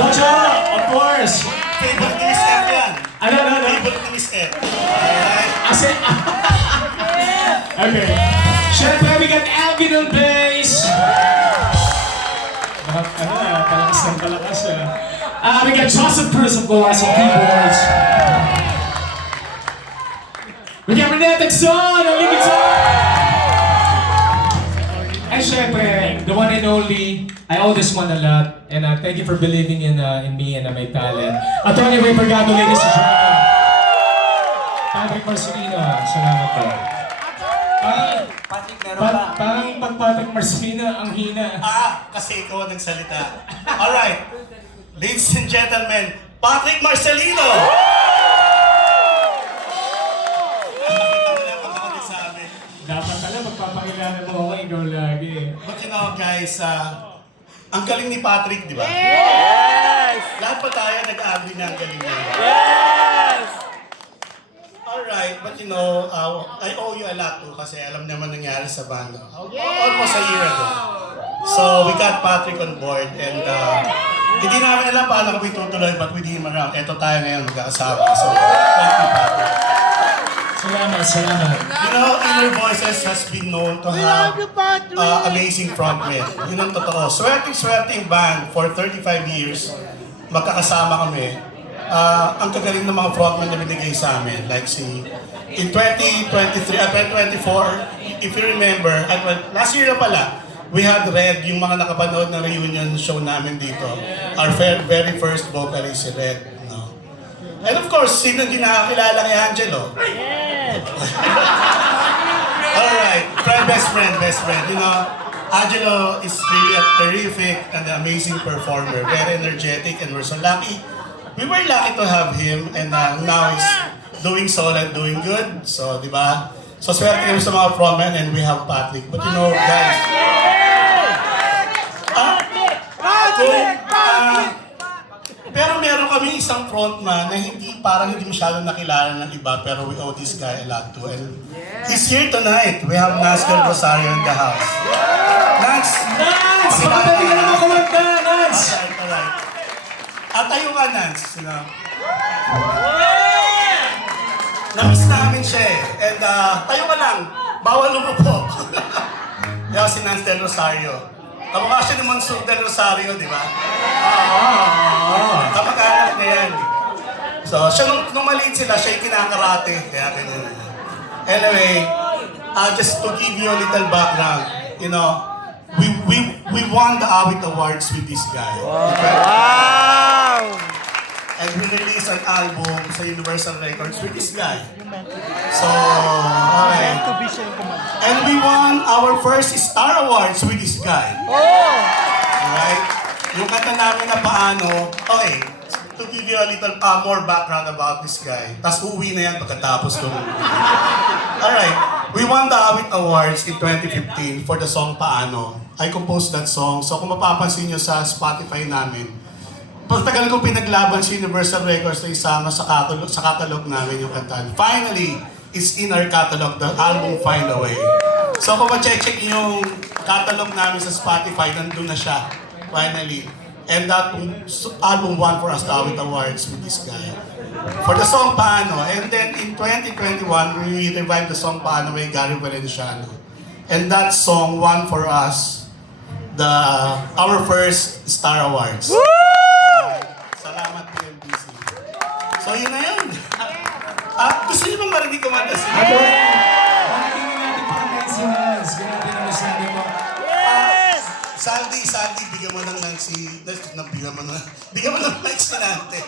Jojo, of course. Favorite ni Miss F yan. Ano? Favorite ni Miss F. Alright. Kasi, okay. Siyempre, we got Alvin on bass. Palakas ng palakas. We got Joseph Cruz, of course, on keyboards. We got Renee Texon, on lead guitar. And syempre, the one and only, I owe this one a lot. And thank you for believing in me and my talent. Attorney Ray Pergado, ladies and gentlemen. Patrick Marcelino, salamat po. Patrick, meron ba? Parang pag Patrick Marcelino, ang hina. Kasi ikaw ang nagsalita. Alright. Ladies and gentlemen, Patrick Marcelino! Nakita mo na pag ako nagsabi. Dapat pala magpapakilala mo ako, ikaw lagi. But you know guys, ang galing ni Patrick, di ba? Yes! Lahat pa tayo nag-agree na ang galing niya. Yes! Alright, but you know, I owe you a lot too kasi alam naman nangyari sa banda. Almost a year ago. So we got Patrick on board and hindi namin alam paano kami tutuloy but with him around. Eto tayo ngayon magkakasama. So thank you, Patrick. Salamat. You know, Inner Voices has been known to have amazing frontmen. Yun ang totoo. Swerting band for 35 years. Magkakasama kami. Ang kagaling ng mga frontmen na binigay sa amin. Like in 2024, if you remember, last year na pala, we had Red, yung mga nakapanood ng reunion show namin dito. Our very first vocalist, si Red. No? And of course, sino hindi nakakilala kay Angelo? Alright, best friend. You know, Angelo is really a terrific and amazing performer. Very energetic and we're so lucky. We were lucky to have him and now he's doing solid, doing good. So, di ba? So, swerte kami sa mga frontmen and we have Patrick. But you know, guys, pero meron kami isang frontman na parang hindi masyadong nakilala ng iba pero we owe this guy a lot too. And he's here tonight. We have Nance Del Rosario in the house. Nance! Pagkakali ka naman kumanta, Nance! Alright. At tayo ka, Nance. You know? Namiss namin siya eh. And tayo ka lang. Bawal umupo. Kaya si Nance Del Rosario. Kamukha siya ni Mansour Del Rosario, di ba? Kamag-anak na yan. So, siya nung maliit sila, siya yung kinakarate. Kaya ganyan. Anyway, just to give you a little background, you know, we won the Awit Awards with this guy. Okay? Wow! And we released an album sa Universal Records with this guy. So, okay. And we won our first Star Awards with this guy. Alright? Yung kanta namin na paano, okay, to give you a little more background about this guy. Tapos uuwi na yan pagkatapos nung... Alright, we won the Awit Awards in 2015 for the song Paano. I composed that song. So kung mapapansin nyo sa Spotify namin, pagtagal ko pinaglaban sa Universal Records na isama sa catalog namin yung kantaan. Finally, it's in our catalog, the album Find a Way. So kung ma-check yung catalog namin sa Spotify, nandun na siya. Finally. And that album won for us the Awit Awards with this guy. For the song Paano. And then in 2021, we revived the song Paano by Gary Valenciano. And that song won for us our first Star Awards. Salamat PMBC. So yun na yun. Gusto niyo bang marinig kumanta siya? Pakinggan natin pakinggan si Nance. Grabe naman sabi mo. Sandy, bigyan mo ng mic si Nante.